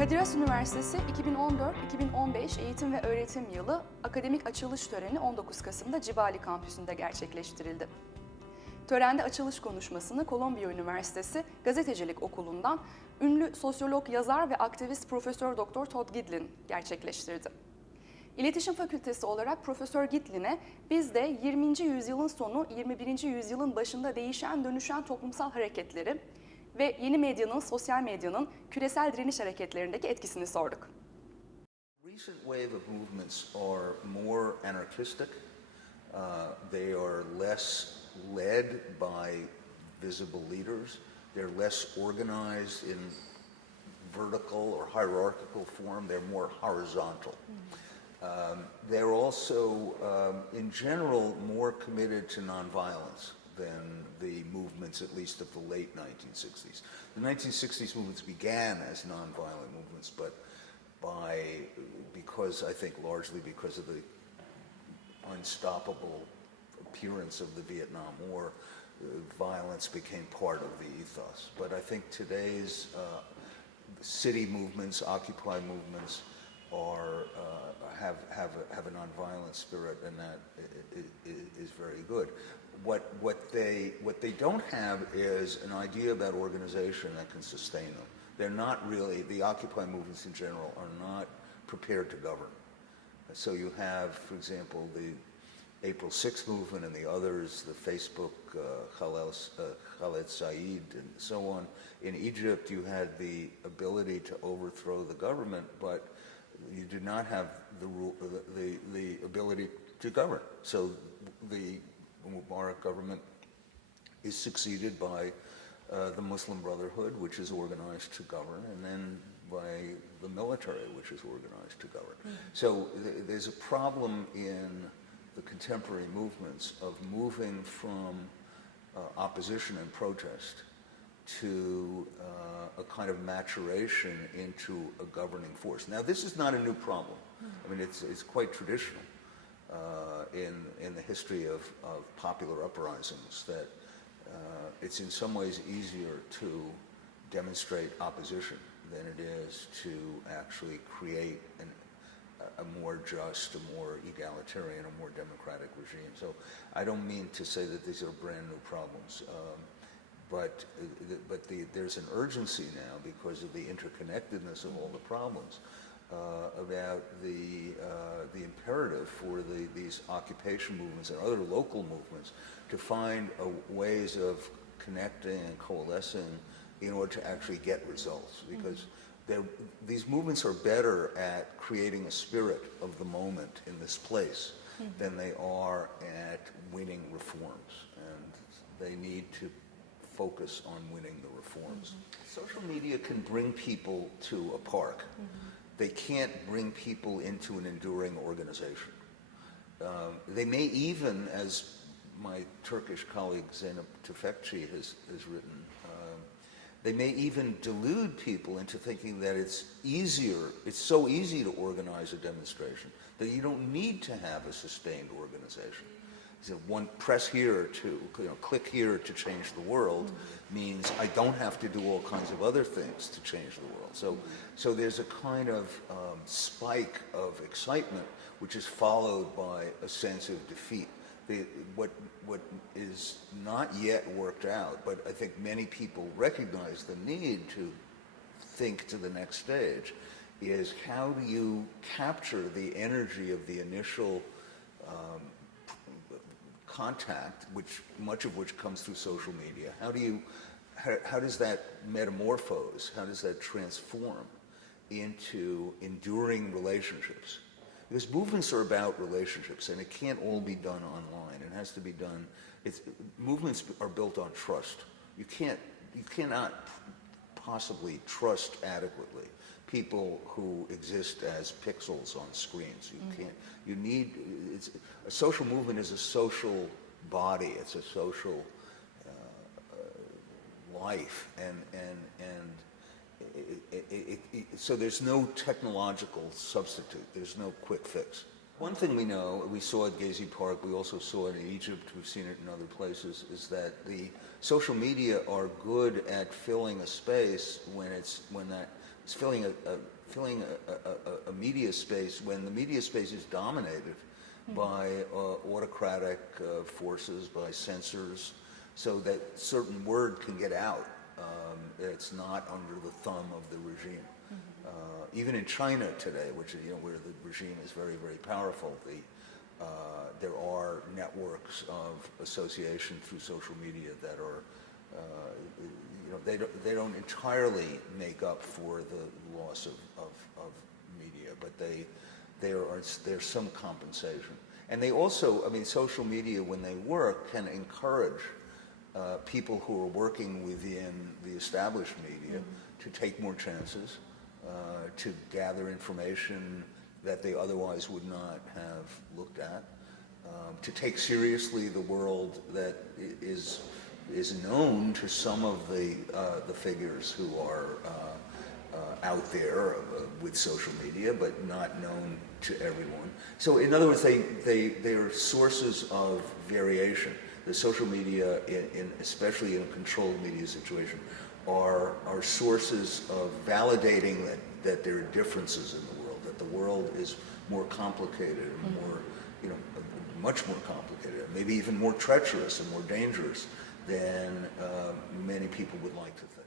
Kadir Has Üniversitesi 2014-2015 eğitim ve öğretim yılı akademik açılış töreni 19 Kasım'da Cibali kampüsünde gerçekleştirildi. Törende açılış konuşmasını Kolombiya Üniversitesi Gazetecilik Okulu'ndan ünlü sosyolog, yazar ve aktivist Profesör Doktor TODD GITLIN gerçekleştirdi. İletişim Fakültesi olarak Profesör Gitlin'e biz de 20. yüzyılın sonu, 21. yüzyılın başında değişen dönüşen toplumsal hareketleri ve yeni medyanın, sosyal medyanın küresel direniş hareketlerindeki etkisini sorduk. Recent wave of movements are more anarchistic. They are less led by visible leaders. They're less organized in vertical or hierarchical form. They're more horizontal. They're also, in general, more committed to nonviolence than the movements, at least of the late 1960s. The 1960s movements began as nonviolent movements, but because I think largely because of the unstoppable appearance of the Vietnam War, violence became part of the ethos. But I think today's city movements, Occupy movements, have a nonviolent spirit, and that is very good. What they don't have is an idea about organization that can sustain them. They're not really, the Occupy movements in general are not prepared to govern. So you have, for example, the April 6th movement and the others, the Facebook, Khaled Said and so on. In Egypt, you had the ability to overthrow the government, but you did not have the ability to govern. So the Mubarak government is succeeded by the Muslim Brotherhood, which is organized to govern, and then by the military, which is organized to govern. So there's a problem in the contemporary movements of moving from opposition and protest to a kind of maturation into a governing force. Now, this is not a new problem. I mean, it's quite traditional in the history of popular uprisings that it's in some ways easier to demonstrate opposition than it is to actually create a more just, a more egalitarian, a more democratic regime. So I don't mean to say that these are brand new problems. But there's an urgency now because of the interconnectedness of all the problems about the imperative for these occupation movements and other local movements to find ways of connecting and coalescing in order to actually get results. Because these movements are better at creating a spirit of the moment in this place than they are at winning reforms. And they need to focus on winning the reforms. Social media can bring people to a park. They can't bring people into an enduring organization. They may even, as my Turkish colleague Zeynep Tüfekçi has written, they may even delude people into thinking that it's so easy to organize a demonstration that you don't need to have a sustained organization. So one press here to, click here to change the world means I don't have to do all kinds of other things to change the world. So there's a kind of spike of excitement which is followed by a sense of defeat. What is not yet worked out, but I think many people recognize the need to think to the next stage, is how do you capture the energy of the initial contact, much of which comes through social media. How does that metamorphose? How does that transform into enduring relationships? Because movements are about relationships, and it can't all be done online. It has to be done. Movements are built on trust. You cannot possibly trust adequately people who exist as pixels on screens. You can't. You need. A social movement is a social body. It's a social life, so there's no technological substitute. There's no quick fix. One thing we know, we saw at Gezi Park, we also saw it in Egypt, we've seen it in other places, is that the social media are good at filling a space when that it's filling a media space when the media space is dominated by autocratic forces, by censors, so that certain word can get out. It's not under the thumb of the regime. Even in China today, which is, where the regime is very, very powerful, there are networks of association through social media that are, they don't entirely make up for the loss of media, but there's some compensation. And they also, social media, when they work, can encourage people who are working within the established media to take more chances, to gather information that they otherwise would not have looked at, to take seriously the world that is known to some of the figures who are out there with social media, but not known to everyone. So in other words, they are sources of variation. The social media, especially in a controlled media situation, are sources of validating that there are differences in the world, that the world is more complicated, and more, much more complicated, maybe even more treacherous and more dangerous than many people would like to think.